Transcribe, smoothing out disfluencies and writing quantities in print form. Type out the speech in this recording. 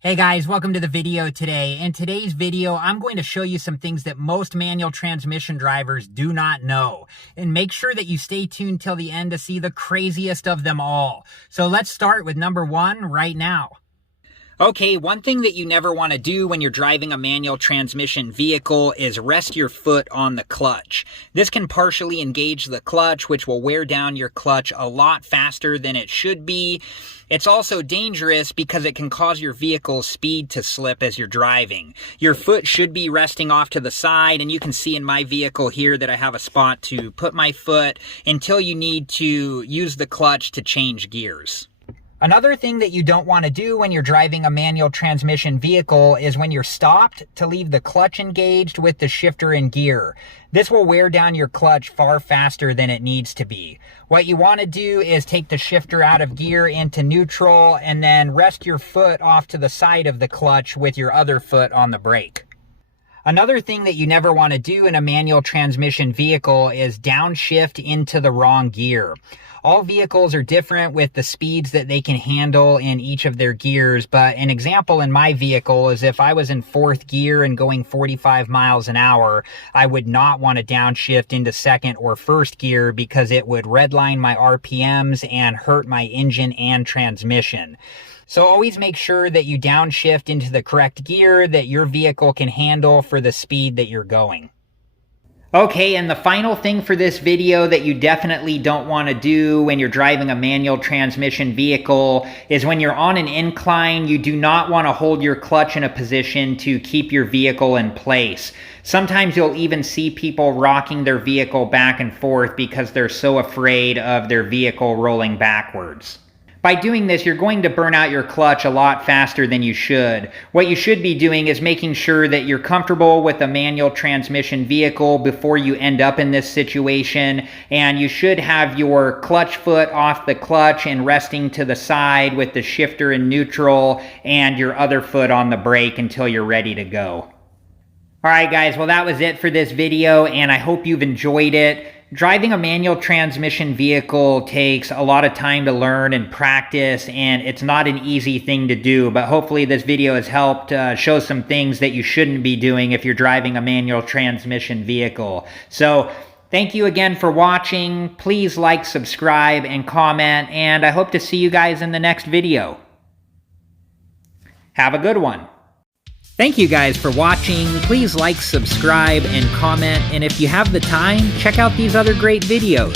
Hey guys, welcome to the video today. In today's video, I'm going to show you some things that most manual transmission drivers do not know. And make sure that you stay tuned till the end to see the craziest of them all. So let's start with number one right now. Okay, one thing that you never want to do when you're driving a manual transmission vehicle is rest your foot on the clutch. This can partially engage the clutch, which will wear down your clutch a lot faster than it should be. It's also dangerous because it can cause your vehicle's speed to slip as you're driving. Your foot should be resting off to the side, and you can see in my vehicle here that I have a spot to put my foot until you need to use the clutch to change gears. Another thing that you don't want to do when you're driving a manual transmission vehicle is when you're stopped to leave the clutch engaged with the shifter in gear. This will wear down your clutch far faster than it needs to be. What you want to do is take the shifter out of gear into neutral and then rest your foot off to the side of the clutch with your other foot on the brake. Another thing that you never want to do in a manual transmission vehicle is downshift into the wrong gear. All vehicles are different with the speeds that they can handle in each of their gears, but an example in my vehicle is if I was in fourth gear and going 45 miles an hour, I would not want to downshift into second or first gear because it would redline my RPMs and hurt my engine and transmission. So always make sure that you downshift into the correct gear that your vehicle can handle for the speed that you're going. Okay, and the final thing for this video that you definitely don't want to do when you're driving a manual transmission vehicle is when you're on an incline, you do not want to hold your clutch in a position to keep your vehicle in place. Sometimes you'll even see people rocking their vehicle back and forth because they're so afraid of their vehicle rolling backwards. By doing this, you're going to burn out your clutch a lot faster than you should. What you should be doing is making sure that you're comfortable with a manual transmission vehicle before you end up in this situation, and you should have your clutch foot off the clutch and resting to the side with the shifter in neutral and your other foot on the brake until you're ready to go. Alright guys, well that was it for this video, and I hope you've enjoyed it. Driving a manual transmission vehicle takes a lot of time to learn and practice, and it's not an easy thing to do, but hopefully this video has helped show some things that you shouldn't be doing if you're driving a manual transmission vehicle. So, thank you again for watching. Please like, subscribe, and comment, and I hope to see you guys in the next video. Have a good one. Thank you guys for watching. Please like, subscribe, and comment, and if you have the time, check out these other great videos.